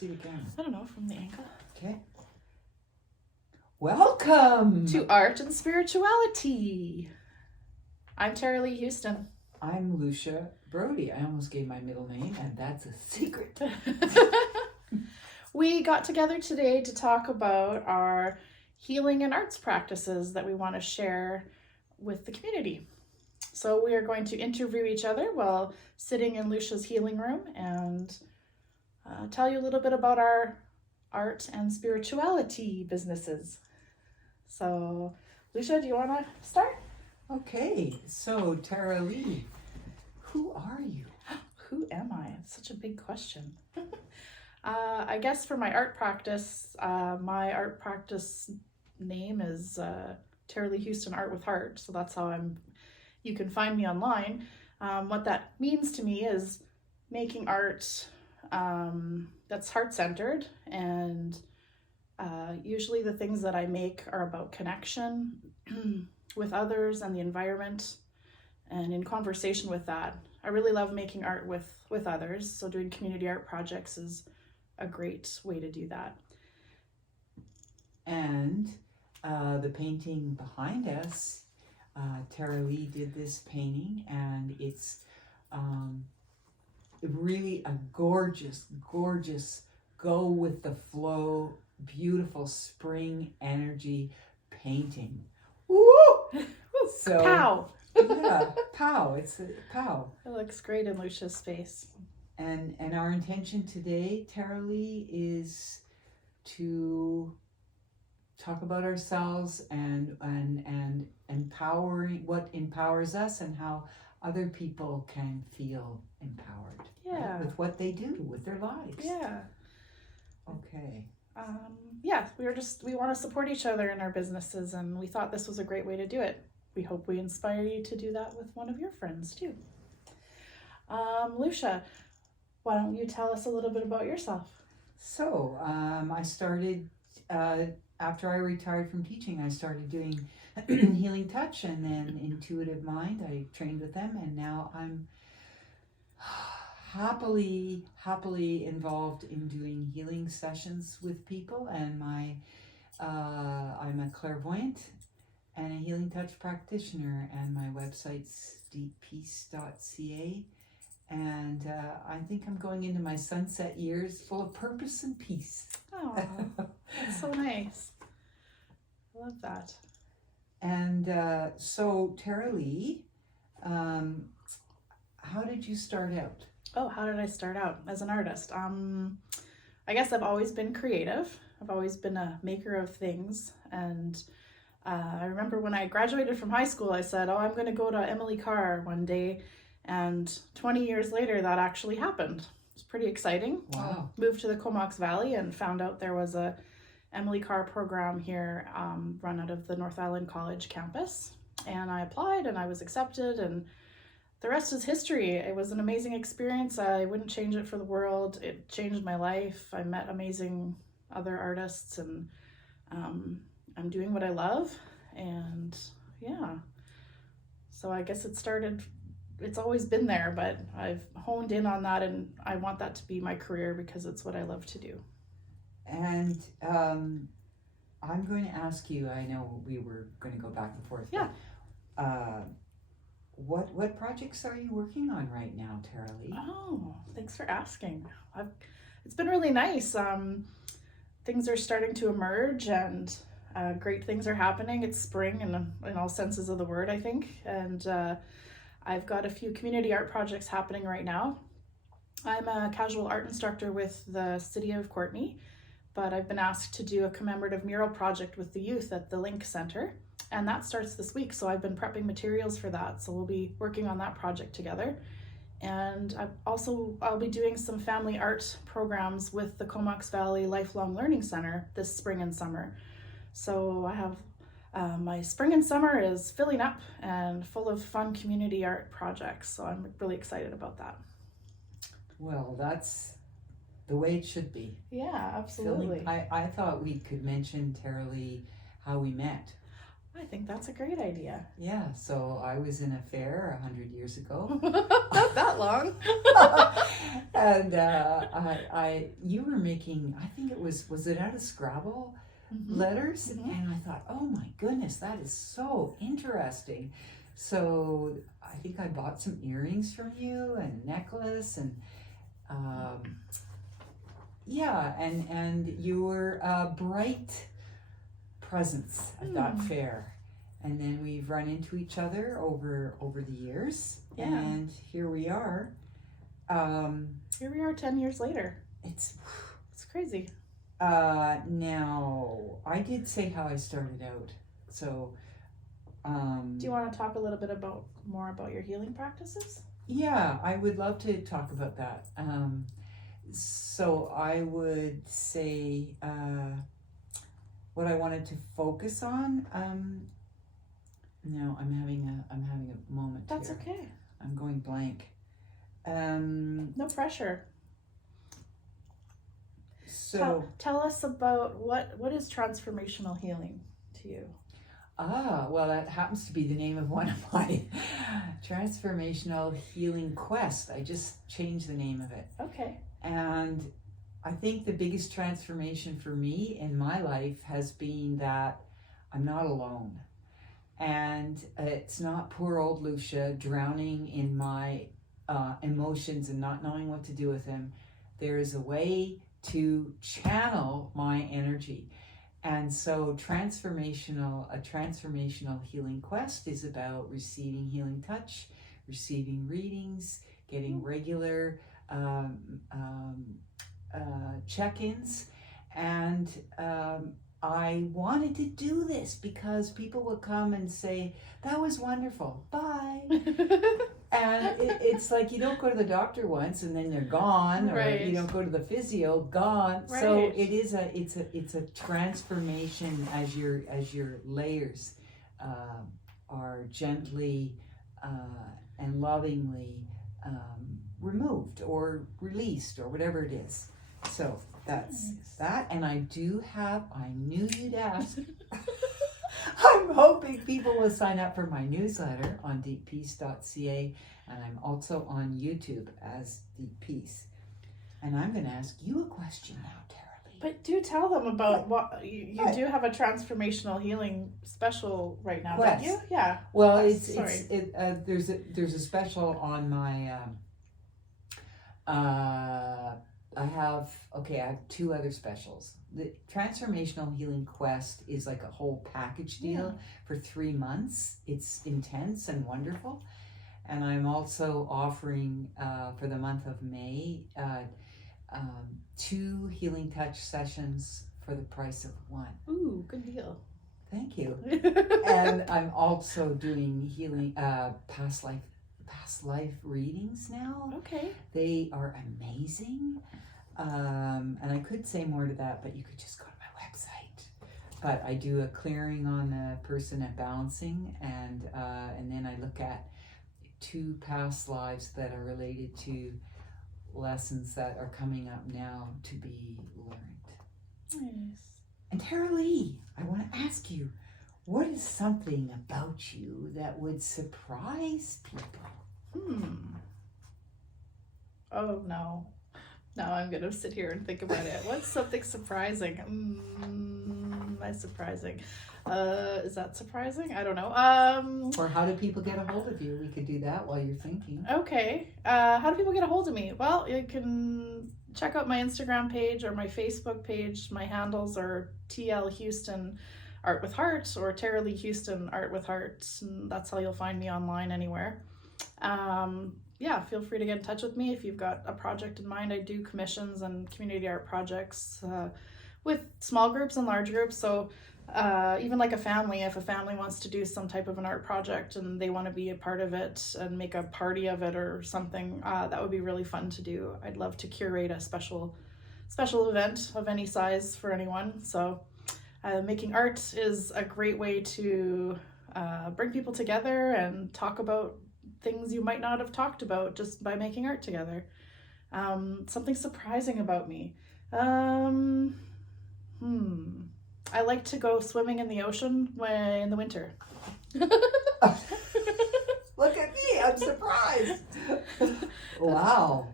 See the camera. I don't know, from the angle. Okay. Welcome to Art and Spirituality. I'm TaraLee Houston. I'm Lucia Brody. I almost gave my middle name, and that's a secret. We got together today to talk about our healing and arts practices that we want to share with the community. So we are going to interview each other while sitting in Lucia's healing room and tell you a little bit about our art and spirituality businesses. So, Lucia, do you want to start? Okay, so TaraLee, who are you? Who am I? It's such a big question. I guess for my art practice name is TaraLee Houston Art with Heart. So that's how you can find me online. What that means to me is making art that's heart-centered, and usually the things that I make are about connection with others and the environment, and in conversation with that. I really love making art with others, so doing community art projects is a great way to do that. And the painting behind us, TaraLee did this painting, and it's really a gorgeous, go with the flow, beautiful spring energy painting. Woo! So, pow! Yeah, pow. It's a pow. It looks great in Lucia's face. And our intention today, TaraLee, is to talk about ourselves and empowering, what empowers us and how other people can feel empowered. Yeah. Right? With what they do with their lives. Yeah. Okay. We want to support each other in our businesses, and we thought this was a great way to do it. We hope we inspire you to do that with one of your friends too. Lucia, why don't you tell us a little bit about yourself? So, I started, after I retired from teaching, I started doing Healing Touch and then Intuitive Mind. I trained with them, and now I'm happily involved in doing healing sessions with people, and I'm a clairvoyant and a Healing Touch practitioner, and my website's deeppeace.ca, and I think I'm going into my sunset years full of purpose and peace. Oh, that's so nice. I love that. And so, TaraLee, how did you start out? Oh, how did I start out as an artist? I guess I've always been creative. I've always been a maker of things. And I remember when I graduated from high school, I said, I'm going to go to Emily Carr one day. And 20 years later, that actually happened. It was pretty exciting. Wow. Moved to the Womxn Valley and found out there was a Emily Carr program here run out of the North Island College campus. And I applied and I was accepted, and the rest is history. It was an amazing experience. I wouldn't change it for the world. It changed my life. I met amazing other artists, and I'm doing what I love. And yeah, so I guess it's always been there, but I've honed in on that, and I want that to be my career because it's what I love to do. And I'm going to ask you, I know we were going to go back and forth. Yeah. But, what projects are you working on right now, TaraLee? Oh, thanks for asking. It's been really nice. Things are starting to emerge, and great things are happening. It's spring in all senses of the word, I think. And I've got a few community art projects happening right now. I'm a casual art instructor with the City of Courtenay, but I've been asked to do a commemorative mural project with the youth at the Link Center. And that starts this week, so I've been prepping materials for that. So we'll be working on that project together. And I'll be doing some family art programs with the Womxn Valley Lifelong Learning Center this spring and summer. So I have my spring and summer is filling up and full of fun community art projects. So I'm really excited about that. Well, that's the way it should be. Yeah, absolutely. I thought we could mention, TaraLee, how we met. I think that's a great idea. Yeah, so I was in a fair 100 years ago. Not that long. And you were making, I think was it out of Scrabble letters? Mhm. And I thought, oh my goodness, that is so interesting. So I think I bought some earrings from you and a necklace and yeah, and your bright presence at that fair. And then we've run into each other over the years. Yeah. And here we are. Here we are 10 years later. It's crazy. now I did say how I started out. So do you want to talk a little bit more about your healing practices? Yeah, I would love to talk about that. So I would say what I wanted to focus on. No, I'm having a moment. That's here. okay. I'm going blank. No pressure. So tell us about what is transformational healing to you? Well, that happens to be the name of one of my transformational healing quests. I just changed the name of it. Okay. And I think the biggest transformation for me in my life has been that I'm not alone. And it's not poor old Lucia drowning in my emotions and not knowing what to do with them. There is a way to channel my energy. And so a transformational healing quest is about receiving healing touch, receiving readings, getting regular check-ins. And I wanted to do this because people would come and say, that was wonderful, bye. And it's like you don't go to the doctor once and then they're gone, or right. You don't go to the physio, gone. Right. So it's a transformation as your layers are gently and lovingly removed or released or whatever it is. So that's that. And I knew you'd ask. I'm hoping people will sign up for my newsletter on deeppeace.ca, and I'm also on YouTube as Deep Peace. And I'm going to ask you a question now, TaraLee. But do tell them about what you do have a transformational healing special right now, Quest. don't you? Yeah. Well, there's a special on my. I have two other specials. The Transformational Healing Quest is like a whole package deal for 3 months. It's intense and wonderful. And I'm also offering for the month of May 2 healing touch sessions for the price of 1. Ooh, good deal. Thank you. And I'm also doing healing past life readings now. Okay. They are amazing. And I could say more to that, but you could just go to my website. But I do a clearing on the person at balancing, and then I look at 2 past lives that are related to lessons that are coming up now to be learned. Nice. And TaraLee, I want to ask you, what is something about you that would surprise people? Oh no. Now I'm going to sit here and think about it. What's something surprising? That's surprising. Is that surprising? I don't know. Or how do people get a hold of you? We could do that while you're thinking. Okay. How do people get a hold of me? Well, you can check out my Instagram page or my Facebook page. My handles are TL Houston Art with Heart or TaraLee Houston Art with Heart. And that's how you'll find me online anywhere. Yeah, feel free to get in touch with me if you've got a project in mind. I do commissions and community art projects with small groups and large groups. So even like a family, if a family wants to do some type of an art project and they want to be a part of it and make a party of it or something, that would be really fun to do. I'd love to curate a special event of any size for anyone. So making art is a great way to bring people together and talk about things you might not have talked about just by making art together. Something surprising about me. I like to go swimming in the ocean in the winter. Look at me, I'm surprised. Wow.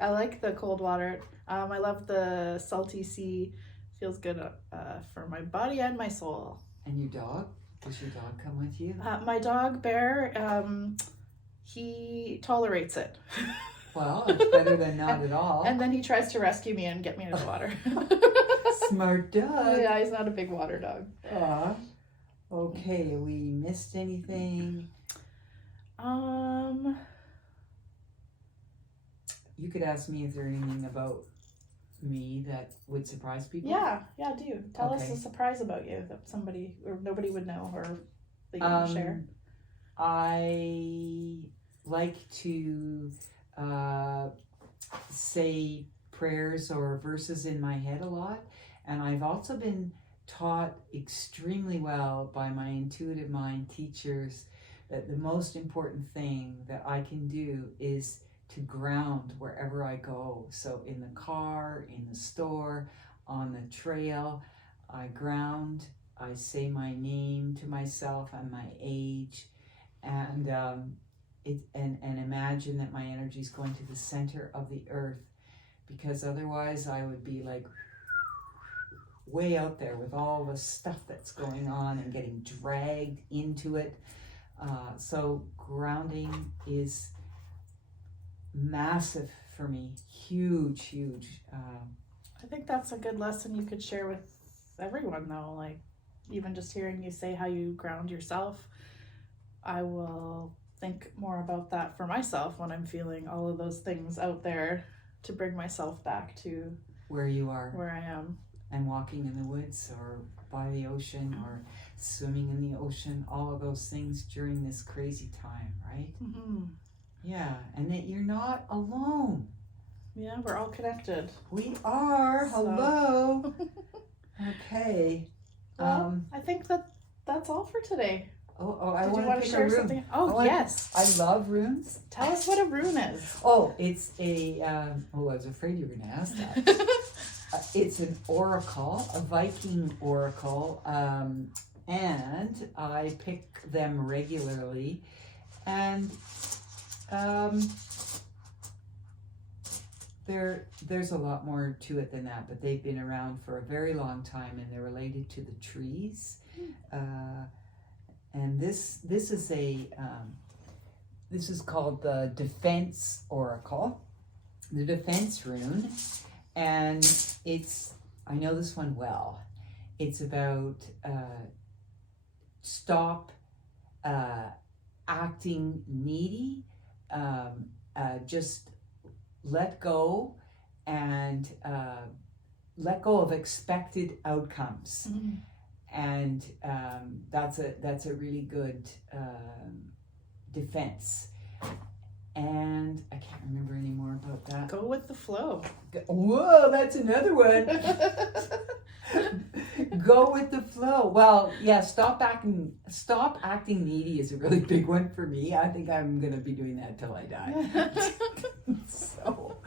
I like the cold water. I love the salty sea. Feels good for my body and my soul. And your dog? Does your dog come with you? My dog, Bear, he tolerates it. Well, it's better than not at all. And then he tries to rescue me and get me in the water. Smart dog. Yeah, he's not a big water dog. Okay, we missed anything? You could ask me if there's anything about me that would surprise people. Yeah, do. Tell us Okay. a surprise about you that somebody or nobody would know or that you can share. I like to say prayers or verses in my head a lot, and I've also been taught extremely well by my intuitive mind teachers that the most important thing that I can do is to ground wherever I go. So in the car, in the store, on the trail, I ground. I say my name to myself and my age, and imagine that my energy is going to the center of the earth, because otherwise I would be like way out there with all the stuff that's going on and getting dragged into it. So grounding is massive for me, huge. I think that's a good lesson you could share with everyone, though. Like, even just hearing you say how you ground yourself, I will think more about that for myself when I'm feeling all of those things out there, to bring myself back to where you are, where I am. And walking in the woods or by the ocean or swimming in the ocean, all of those things during this crazy time, right? Mm-hmm. Yeah, and that you're not alone. Yeah, we're all connected. We are. Hello. Okay. Well, I think that's all for today. I Did you want want to to pick a share rune. something? Oh, yes. I love runes. Tell us what a rune is. Oh, it's a. I was afraid you were going to ask that. It's an oracle, a Viking oracle, and I pick them regularly. And there's a lot more to it than that, but they've been around for a very long time, and they're related to the trees. And this is a this is called the Defense Oracle, the Defense Rune, and I know this one well. It's about stop acting needy, just let go and let go of expected outcomes. Mm-hmm. And that's a really good defense. And I can't remember any more about that. Go with the flow. Whoa, that's another one. Go with the flow. Well, yeah, stop acting needy is a really big one for me. I think I'm gonna be doing that till I die. So,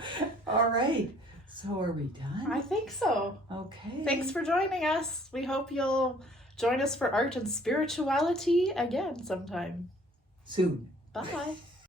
all right. So are we done? I think so. Okay. Thanks for joining us. We hope you'll join us for art and spirituality again sometime. Soon. Bye.